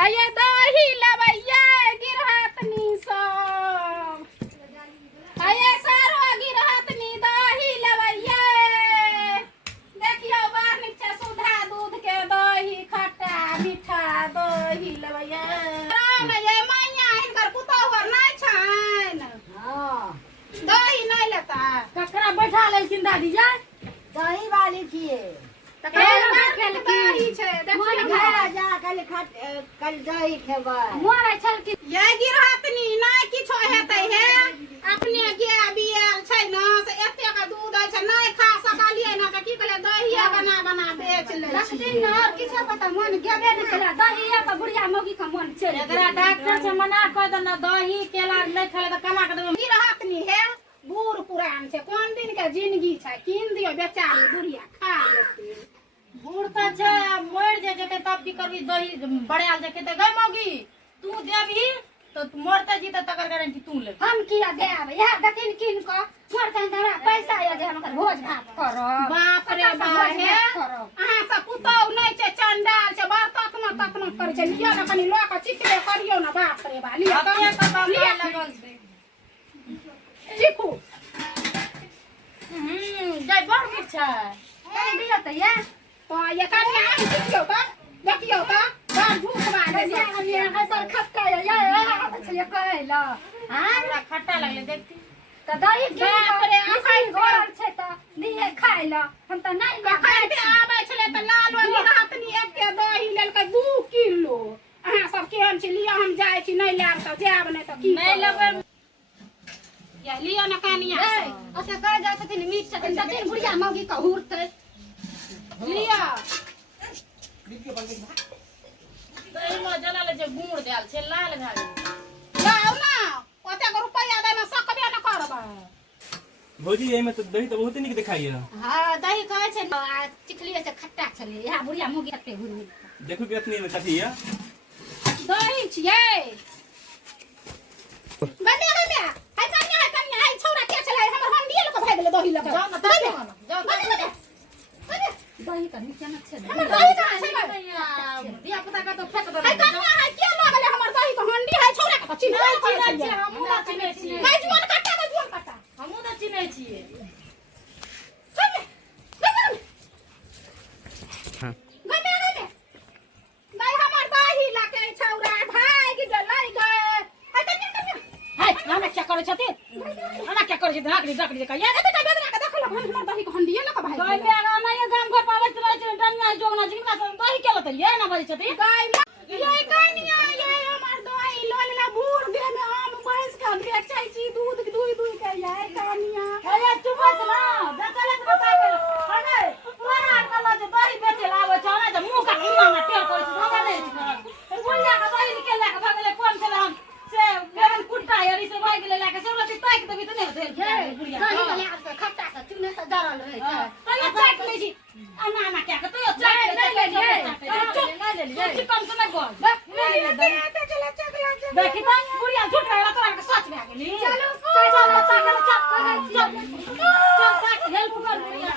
ये दही लबैया गिरहतनी सब ये सारो गिरहतनी दही लबैया देखियो बाहर नीचे सुधा दूध के दही खट्टा मीठा दही लबैया ये मैया इनकर पुतौहर नहीं छन हां दही नहीं लेता ककरा बैठा लेलखिन दादी जाय दही वाली छिए कल दही खेबै मोरे छलखिन ये गिरहतनी नहीं किछो हेतै हे अपने गाय बियाल छै न से एते का दूध है छै नहीं खा सकलिए न त की कहले दहिया बना बना बेच ले छी न और किछो पता मन गेबे न केला दहिया पर बुढ़िया मौगी का मन छै एकरा डॉक्टर से मना कर दे न दही केला नहीं खेले त कमा के देबे गिरहतनी है बूढ़ पुरान छै कोन दिन के जिंदगी छै कीन दियो बेचारी बुढ़िया खा लेते बूढ़ त छै मर जे जेते तब की करबी दही बड़ाल जे केते गई मौगी तू देबी तो मरते जीते तकर गारंटी तू ले हम किया देब यह दतिन किन को मरते हमरा पैसा या जे हम भोज भात करब बाप रे बाप हे अहाँ सब पुतौ नहीं छै चंडाल छै बर्तक न तक न कर छै लियो न कनी लोक चिकले करियो न बाप रे बा लियो त लियो लगल छै चिकू जय बड़ मीठ छै कनी दियो त ये तो ये कन्या देखियो त बार झूठ मारे ये हसर खट्टा ये ये कहला हां खट्टा लगले देखती त दही बाप रे आखाई घर छै त दिए खाइला हम त नहीं खाइ पे आबै छले त लाल वाली हाथनी एक के दही लेल के 2 किलो अहाँ सब केहन छी लिया हम जाय छी नहीं लेब त जाब नहीं त की नहीं लेबै या लियो न कनिया अच्छा कह जा छथिन मीठ छथिन त तीन बुढ़िया मौगी का हुरतै लिया दही में जना ले जे गुड़ देल छै लाल भए गेल लाउ ना ओते को रुपया दे में सकबे न करबा भौजी एमे तो दही तो बहुत निक देखाइए हां दही कहै छै चिखलिए से खट्टा छले यह बुढ़िया मुगी कते घुरमी देखो कितनी में कथी है दही छियै गन्ने गन्ने हाय कन्या हाय छौरा के छले हमर हंडिए लोक भाग गेले दही लगा जाओ दही का नीचे न छै दही का छै दिया पता का तो फेंक दो हाय कन्या हाय के लगले हमर दही का हंडी हाय छौरा का चिन्ह छै हमहु न चिन्है छी हाय जुआन काटा हमहु न चिन्है छी हां गन्ने नहीं हमर दही लाके छौरा भाग गेलै गे हाय कन्या हाय हमरा क्या करे छथि हमरा क्या करे छथि हाकरी डकरी का या एते का बेदरा का देखल हमर दही का हंडिए लका भाग गई बेगा ना ये गाम घर पावत रहे छै डनिया जोगना जिनका दही के लत ये ना बजै छथि गाय ये कनिया ये हमर दही लोलला बूढ़ दे में हम भैंस का बेचै छी दूध दूई के ये कनिया अरे चुप ना देखले त बता के अरे तोरा कला जे दही बेचे लावे छ ना त मुंह का कुना में टेर करे छ हमरा नहीं छ बुढ़िया का दही निकल के भागले कोन छले हम से बेगन कुट्टा यारी से भाग गेले लाके सब रति ताक देबी त नहीं भेल बुढ़िया दही वाले हाथ से खट्टा से चुने से डरल रहे छै तो ये चाट ले जी ना क्या के तो ये चाट ले ले चिकन से नहीं बोल देखी त बुढ़िया झूठ रहा तोरा के सच भए गेली चलो चलो सागल चप कर चल ताक हेल्प कर बुढ़िया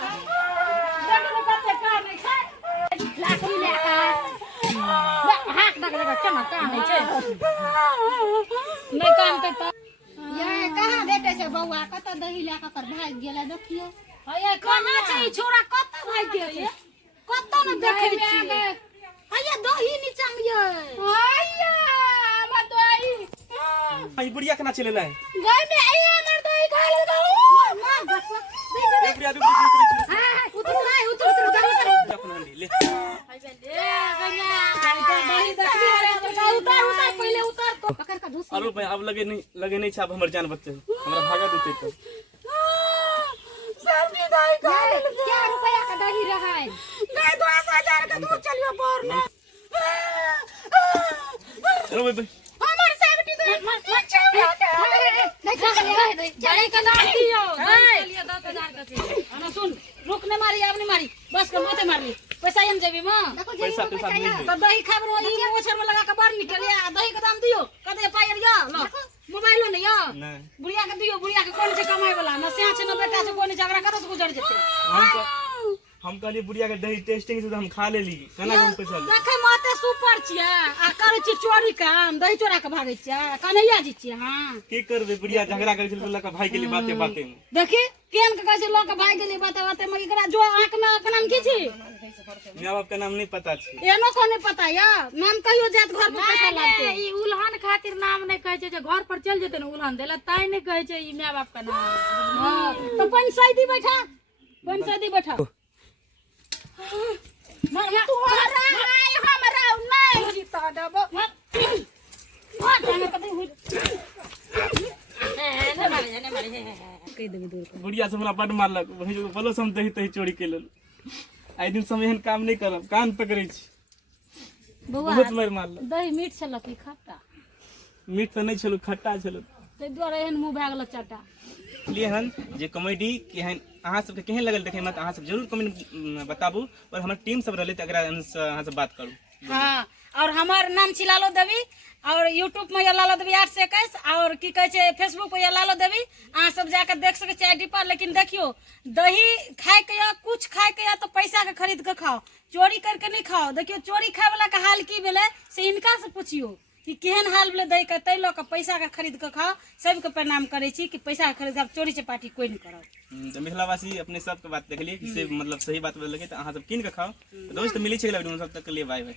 देखो कते काम है छै लाकड़ी लेका हाथ दगले चमक काम है छै नहीं काम ते ये कहां भेटे छै बौआ कत दही लेका कर भाग गेला देखियो हे कहां छै ई छोरा कत भाग गेल कत न देखै छी हे दही नीचा में ये हैया हमर दही ई बुढ़िया केना चले लै गाय में आई हमर दही खा ले गो एक बुढ़िया भी हां उतर अपन हंडी ले हाय ले गन्या दही देखी रे उतर पहले उतर तो पकड़ का झूस अरे भाई अब लगे नहीं छाप हमर जान बच्चे हमरा भागा देते तो सर की दही खा ले क्या रुपया का दही रहा है गाय 10,000 का दूध चलियो बोर में अरे भाई हमर सेफ्टी तो मत छाओ जड़ी का दाम दियो दही चलिए 10,000 का ana सुन रुक न मारी अब नहीं मारी बस के मते मारली पैसा हम जेबी मां पैसा तो दही खाबरो ई मोछर में लगा के बार निकल या दही का दाम दियो कदे पायर या लो मोबाइल नहीं या बुढ़िया के दियो बुढ़िया के कोन से कमाई वाला न से न बेटा से कोन झगड़ा करत गुजर जते हम कहलिए बुढ़िया के दही टेस्टिंग से हम खा लेली केना के पैसा ले देखे माते सुपर छियै आ करे छी चोरी काम दही चोरा के भागे छियै कन्हैया जी छियै हां की करबे बुढ़िया झगड़ा करे छल लका भाई के लिए बाते बाते में देखी केन के कहै छै लोग के भाग गेली बाते बाते में एकरा जो आंख में अपना नाम की छी माँ बाप का नाम नहीं पता छी एनो को नहीं पता या नाम कहियो जात घर पर पैसा लागते ई उल्हन खातिर नाम नहीं कहै छै जे घर पर चल जेते न उल्हन देला ताई नहीं कहै छै ई माय बाप का नाम हां तो पंचायती बैठा पंचायती बैठा तोरा हाय हमरा नहीं जीता देबो बुढ़िया से हमरा बड मारलक वही जो बोलो हम दही तही चोरी के लेल आई दिन समय एहन काम नहीं करब कान पकड़े छी बउआ बहुत मार मारलक दही मीठ छल की खट्टा मीठ तो नहीं छलो खट्टा छलो ते द्वारा एहन मुंह भए गेल चाटा लिए हन जे कॉमेडी केहन अहाँ सबके केहन लगल देखे में अहाँ सब जरूर कमेंट बताबू और हमर टीम सब रहले त एकरा अहाँ से बात करू हाँ और हमार नाम छी लालो देवी और यूट्यूब में ये लालो देवी 821 और की कहे छै फेसबुक पे ये लालो देवी अहाँ सब जाकर देख सके छी आईडी पर लेकिन देखियो दही खाए के या कुछ खाए के या तो पैसा के खरीद के खाओ चोरी करके नहीं खाओ देखियो चोरी खाए वाला के हाल की भेले से इनका से पूछियो कि केहन हाल भेले दही के तै लोग के पैसा के खरीद के खाओ सबके प्रणाम करे छी कि पैसा के खरीद के चोरी चपाटी कोई नहीं करत तो मिथिलावासी अपने सब के बात देख लिए कि से मतलब सही बात लगे तो अहाँ सब किन के खाओ दोस्त मिली छै वीडियो में सब तक के लिए बाय बाय।